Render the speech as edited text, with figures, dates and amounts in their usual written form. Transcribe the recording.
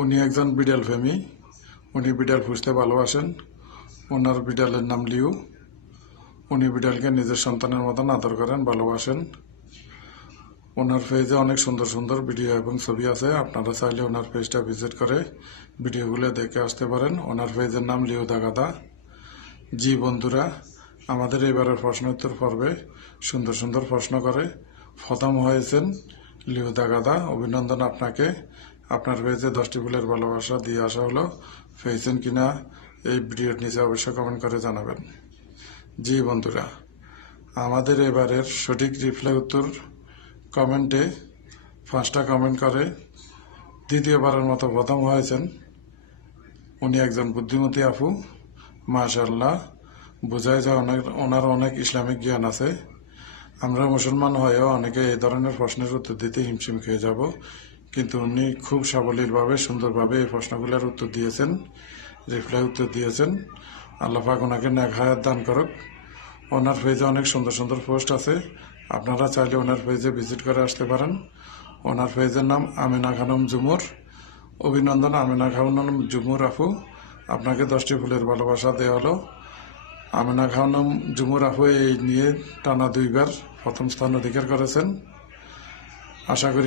উনি একজন বিড়াল প্রেমী। উনি বিড়াল পুষতে ভালোবাসেন। ওনার বিড়ালের নাম লিউ। উনি বিড়ালকে নিজের সন্তানের মতন আদর করেন, ভালোবাসেন। ওনার পেজে অনেক সুন্দর সুন্দর ভিডিও এবং ছবি আছে। আপনারা চাইলে ওনার পেজটা ভিজিট করে ভিডিওগুলো দেখে আসতে পারেন। ওনার পেজের নাম লিউ দা গাদা। জি বন্ধুরা, আমাদের এবারের প্রশ্ন উত্তর পর্বে সুন্দর সুন্দর প্রশ্ন করে প্রথম হয়েছেন লিউ দা গাদা। অভিনন্দন আপনাকে। আপনার পেজে 10টি ফুলের ভালোবাসা দিয়ে আসা হলো। পেয়েছেন কিনা এই ভিডিওর নিচে অবশ্যই কমেন্ট করে জানাবেন। জি বন্ধুরা, আমাদের এবারের সঠিক রিপ্লাই উত্তর কমেন্টে 5টা কমেন্ট করে দ্বিতীয়বারের মতো প্রথম হয়েছেন। উনি একজন বুদ্ধিমতী আপু। মাশাআল্লাহ, বোঝাই যায় ওনার অনেক ইসলামিক জ্ঞান আছে। আমরা মুসলমান হয়েও অনেকে এই ধরনের প্রশ্নের উত্তর দিতে হিমশিম খেয়ে যাব, কিন্তু উনি খুব সাবলীলভাবে সুন্দরভাবে এই প্রশ্নগুলোর উত্তর দিয়েছেন, রিপ্লাই উত্তর দিয়েছেন। আল্লাহ পাক ওনাকে নেক হায়াত দান করুক। ওনার পেজে অনেক সুন্দর সুন্দর পোস্ট আছে। আপনারা চাইলে ওনার পেজে ভিজিট করে আসতে পারেন। ওনার পেজের নাম আমিনা খানম ঝুমুর। অভিনন্দন আমিনা খানম ঝুমুর আপু, আপনাকে 10টি ফুলের ভালোবাসা দেওয়া হলো। আমিনা খানম ঝুমুর আপু এই নিয়ে টানা 2বার প্রথম স্থান অধিকার করেছেন। আশা করি